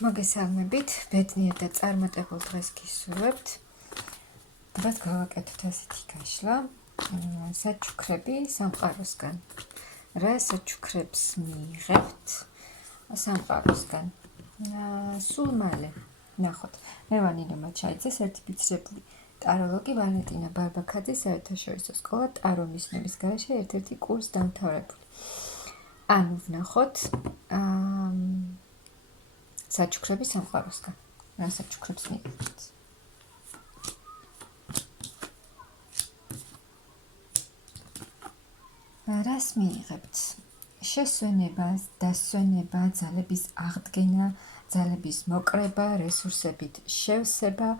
მოგესალმებით, ბედნიერ და წარმატებულ დღეს გისურვებთ. დღეს გავაკეთოთ ასეთი გაშლა, საჩუქრები სამყაროსგან. რა საჩუქრებს მიიღებთ სამყაროსგან? სულ მალე ნახოთ. მე ვარ ნინო მაჩაიძე, სერტიფიცირებული ტაროლოგი, ვალენტინა ბარბაქაძის საერთაშორისო სკოლა ტარონიშნების გარეშე ერთ-ერთი კურს დამთავრებული. ანუ ვნახოთ საჩუქრები სამყაროსგან. რა საჩუქრებს მიიღებთ? რას მიიღებთ? შესვენება, დასვენება, ძალების აღდგენა, ძალების მოკრება, რესურსებით შევსება,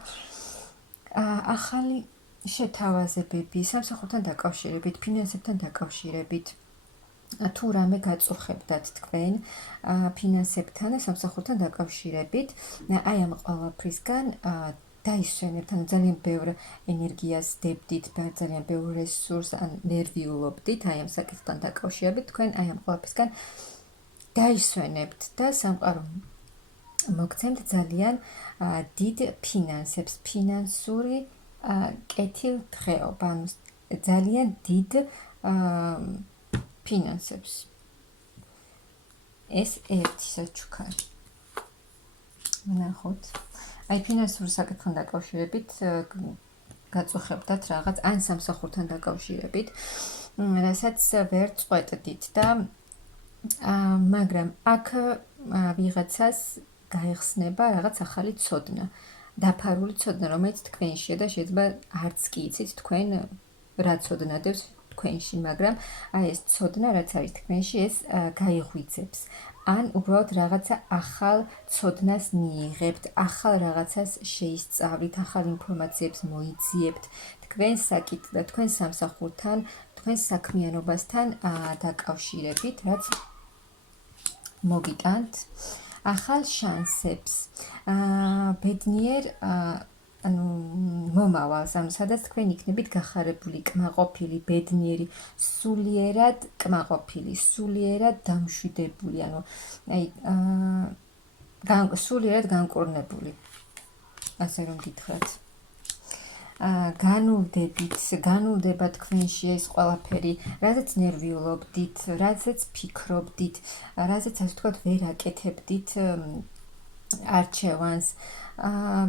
ახალი შეთავაზებები, სამსახურთან დაკავშირებით, ფინანსებთან დაკავშირებით. თუ რამე გაწუხებდათ თქვენ ფინანსებთან და სამსახურთან დაკავშირებით, აი ამ ყველაფრისგან დაისვენებთ, ანუ ძალიან ბევრ ენერგიას დებდით, ძალიან ბევრ რესურსს ან ნერვიულობდით, აი ამ საკითხთან დაკავშირებით, თქვენ აი ამ ყველაფრისგან დაისვენებთ და სამყარო მოგცემთ ძალიან დიდ ფინანსებს, ფინანსური კეთილდღეობა, ანუ ძალიან დიდ ფინანსებს. ეს ერთი საჩუქარი. ვნახოთ. აი ფინანსური საკითხთან დაკავშირებით გაწუხებდათ რაღაც ან სამსახურთან დაკავშირებით, რასაც ვერ წყვეტდით და მაგრამ აქ ვიღაცას გაიხსნება რაღაც ახალი ცოდნა, დაფარული ცოდნა, რომელიც თქვენშია და შეიძლება არც კი იცით თქვენ რა ცოდნადებს თქვენში, მაგრამ აი ეს ცოდნა, რაც არის თქვენში, ეს გაიღვიძებს. ან უბრალოდ რაღაცა ახალ ცოდნას მიიღებთ, ახალ რაღაცას შეისწავლით, ახალ ინფორმაციებს მოიძიებთ თქვენ საკითხთან, თქვენ სამსახურთან, თქვენ საქმიანობასთან დაკავშირებით, რაც მოგიტანთ ახალ შანსებს, ბედნიერ ანუ მომავალს, ანუ სადაც თქვენ იქნებით გახარებული, კმაყოფილი, ბედნიერი, სულიერად კმაყოფილი, სულიერად დამშვიდებული, ანუ სულიერად განკურნებული. ასე რომ გითხრათ. განულდება თქვენში ეს ყველაფერი, რაზეც ნერვიულობდით, რაზეც ფიქრობდით, რაზეც ასე ვთქვათ ვერ აკეთებდით არჩევანს,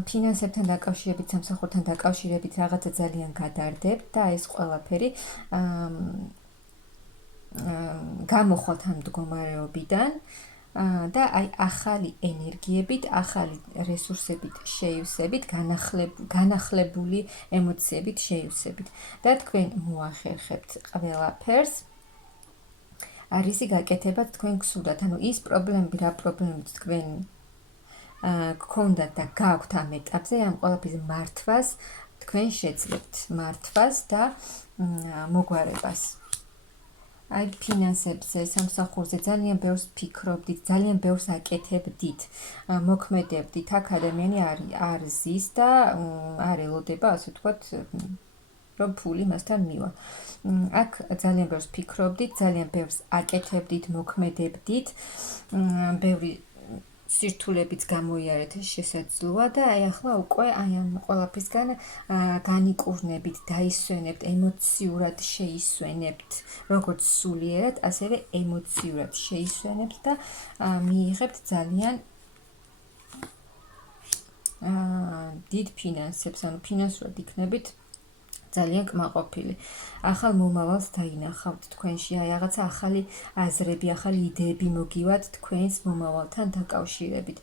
ფინანსებთან დაკავშირებით, სამსახურთან დაკავშირებით რაღაცა ძალიან გადარდებთ და ეს ყველაფერი გამოხვალთ ამ მდგომარეობიდან და აი ახალი ენერგიებით, ახალი რესურსებით შეივსებით, განახლებული ემოციებით შეივსებით და თქვენ მოახერხებთ ყველაფერს რისი გაკეთებაც თქვენ გსურდათ, ანუ ის პრობლემები, რა პრობლემებით თქვენ გქონდათ და გაქვთ ამ ეტაპზე, ამ ყველაფრის მართვას თქვენ შეძლებთ, მართვას და მოგვარებას. აი ფინანსებზე, სამსახურზე ძალიან ბევრს ფიქრობდით, ძალიან ბევრს აკეთებდით, მოქმედებდით, აქ ადამიანი არ ზის და არ ელოდება, ასე ვთქვათ, რომ ფული მასთან მივა. აქ ძალიან ბევრს ფიქრობდით, ძალიან ბევრს აკეთებდით, მოქმედებდით, ბევრი სირთულებით გამოიარეთ შესაძლოა და აი ახლა უკვე აი ამ ყველაფრისგან განიკურნებით, დაისვენებთ, ემოციურად შეისვენებთ, როგორც სულიერად, ასევე ემოციურად შეისვენებთ და მიიღებთ ძალიან დიდ ფინანსებს, ანუ ფინანსურად იქნებით ძალიან კმაყოფილი. ახალ მომავალს დაინახავთ თქვენში, აი რაღაცა ახალი აზრები, ახალი იდეები მოგივათ თქვენს მომავალთან დაკავშირებით.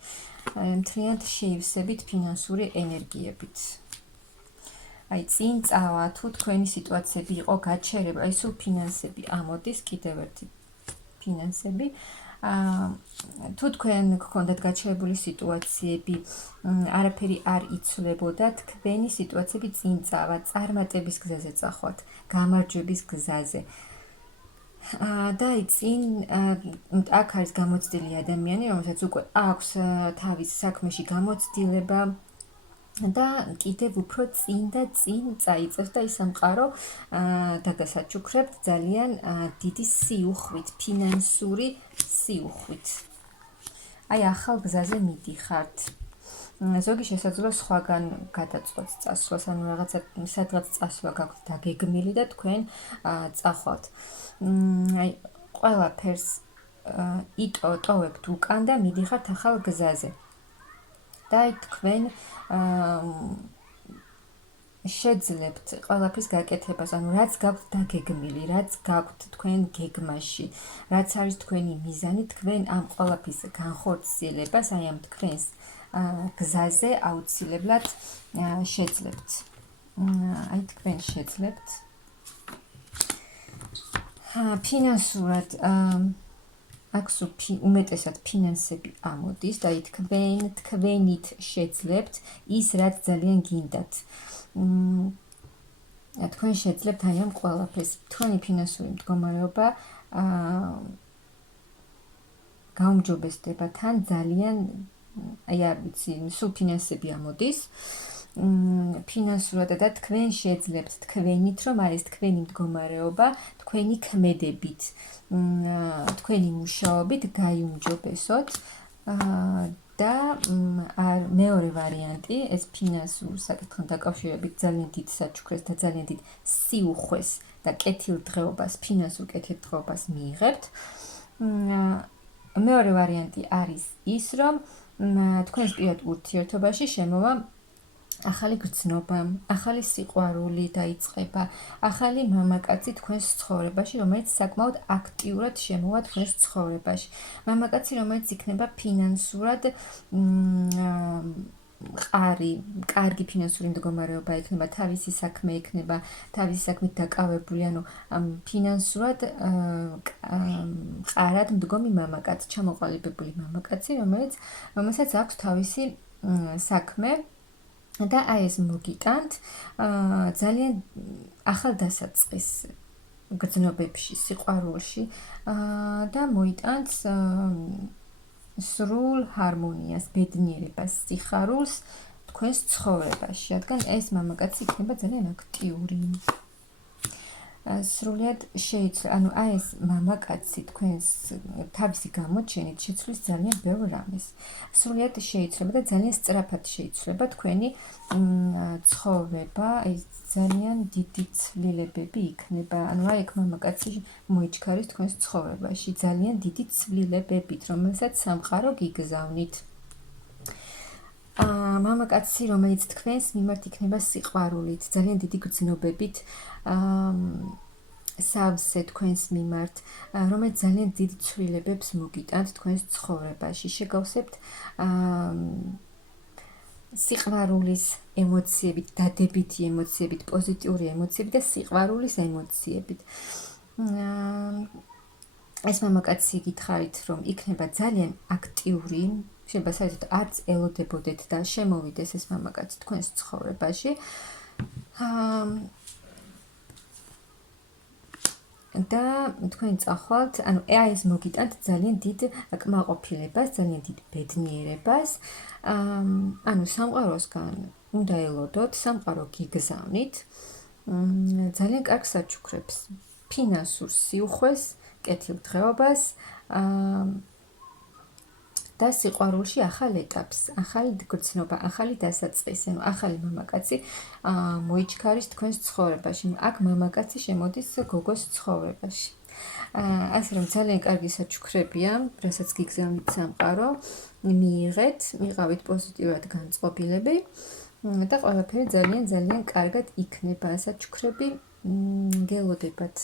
მთლიანად შეივსებით ფინანსური ენერგიებით. აი წინ წავა, თუ თქვენი სიტუაციები იყო გაჩერება, აი სულ ფინანსები ამოდის, კიდევ ერთი ფინანსები. თუ თქვენ გქონდათ გაჩერებული სიტუაციები, არაფერი არ იცვლებოდა, თქვენი სიტუაციები წინ წავა, წარმატების გზაზე წახვალთ, გამარჯვების გზაზე. და წინ აქ არის გამოცდილი ადამიანი, რომელსაც უკვე აქვს თავის საქმეში გამოცდილება და კიდევ უფრო წინ და წინ წაიწევს და ის სამყარო დაგასაჩუქრებთ ძალიან დიდი სიუხვით, ფინანსური სიუხვით. აი ახალ გზაზე მიდიხართ. ზოგი შესაძლოა სხვაგან გადაწყვეტს წასვლას, ანუ რაღაცა სადღაც წასვლა გაქვთ დაგეგმილი და თქვენ წახვალთ. აი ყველაფერს ტოვებთ უკან და მიდიხართ ახალ გზაზე. და აი თქვენ შეძლებთ ყველაფრის გაკეთებას, ანუ რაც გაქვთ დაგეგმილი, რაც გაქვთ თქვენ გეგმაში, რაც არის თქვენი მიზანი, თქვენ ამ ყველაფრის განხორციელებას, აი ამ თქვენს გზაზე აუცილებლად შეძლებთ. აი თქვენ შეძლებთ. ფინანსურად აქ უმეტესად ფინანსები ამოდის და აი თქვენით შეძლებთ ის, რაც ძალიან გინდათ. თქვენ შეძლებთ აი ამ ყველაფერს. თქვენი ფინანსური მდგომარეობა გაუმჯობესდება თან ძალიან, აი არ ვიცი, სულ ფინანსები ამოდის. ფინანსურად და თქვენ შეძლებთ თქვენით, რომ აი ეს თქვენი მდგომარეობა თქვენი ქმედებით, თქვენი მუშაობით გაიუმჯობესოთ და მეორე ვარიანტი, ეს ფინანსურ საკითხთან დაკავშირებით ძალიან დიდ საჩუქრებს და ძალიან დიდ სიუხვეს და კეთილდღეობას, ფინანსურ კეთილდღეობას მიიღებთ. მეორე ვარიანტი არის ის, რომ თქვენს პირად ურთიერთობაში შემოვა ახალი გრძნობა, ახალი სიყვარული დაიწყება, ახალი მამაკაცი თქვენს ცხოვრებაში, რომელიც საკმაოდ აქტიურად შემოვა თქვენს ცხოვრებაში. მამაკაცი, რომელიც იქნება ფინანსურად კარგი ფინანსური მდგომარეობა იქნება, თავისი საქმე იქნება, თავისი საქმით დაკავებული, ანუ ფინანსურად მყარად მდგომი მამაკაცი, ჩამოყალიბებული მამაკაცი, რომელსაც აქვს თავისი საქმე და აი ეს მოგიტანთ ძალიან ახალდასაწყის გრძნობებში, სიყვარულში და მოიტანს სრულ ჰარმონიას, ბედნიერებას, სიხარულს თქვენს ცხოვრებაში, რადგან ეს მამაკაცი იქნება ძალიან აქტიური. სრულად შეიძლება, ანუ აი ეს მამაკაცი თქვენს თავისი გამოჩენით შეცვლის ძალიან ბევრ რამეს. სრულად შეიძლება და ძალიან სწრაფად შეიძლება თქვენი ცხოვრება, აი ძალიან დიდი ცვლილებები იქნება. ანუ აი ეგ მამაკაცი მოიჩქარის თქვენს ცხოვრებაში ძალიან დიდი ცვლილებებით, რომელსაც სამყარო გიგზავნით. მამაკაცი, რომელიც თქვენს მიმართ იქნება სიყვარულით, ძალიან დიდი გრძნობებით, სავსე თქვენს მიმართ, რომელიც ძალიან დიდ ცვლილებებს მოგიტანთ თქვენს ცხოვრებაში. შეგავსებთ სიყვარულის ემოციებით, დადებითი ემოციებით, პოზიტიური ემოციებით და სიყვარულის ემოციებით. ეს მამაკაცი გითხარით, რომ იქნება ძალიან აქტიური, შეიძლება საერთოდ არც ელოდებოდეთ და შემოვიდეს ეს მამაკაცი თქვენს ცხოვრებაში. და თქვენ წახვალთ, ანუ აი ეს მოგიტანთ ძალიან დიდ კმაყოფილებას, ძალიან დიდ ბედნიერებას. ანუ სამყაროსგან უნდა ელოდოთ, სამყარო გიგზავნით. ძალიან კარგ საჩუქრებს, ფინანსურ სიუხვეს, კეთილდღეობას და სიყვარულში ახალ ეტაპს, ახალი გრძნობა, ახალი დასაწყისი, ანუ ახალი მამაკაცი მოიჩქარის თქვენს ცხოვრებაში. აქ მამაკაცი შემოდის გოგოს ცხოვრებაში. ასე რომ ძალიან კარგი საჩუქრებია, რასაც გიგზავნით სამყარო, მიიღეთ, მიყავით პოზიტიურად განწყობილები და ყველაფერი ძალიან კარგად იქნება. საჩუქრები გელოდებათ.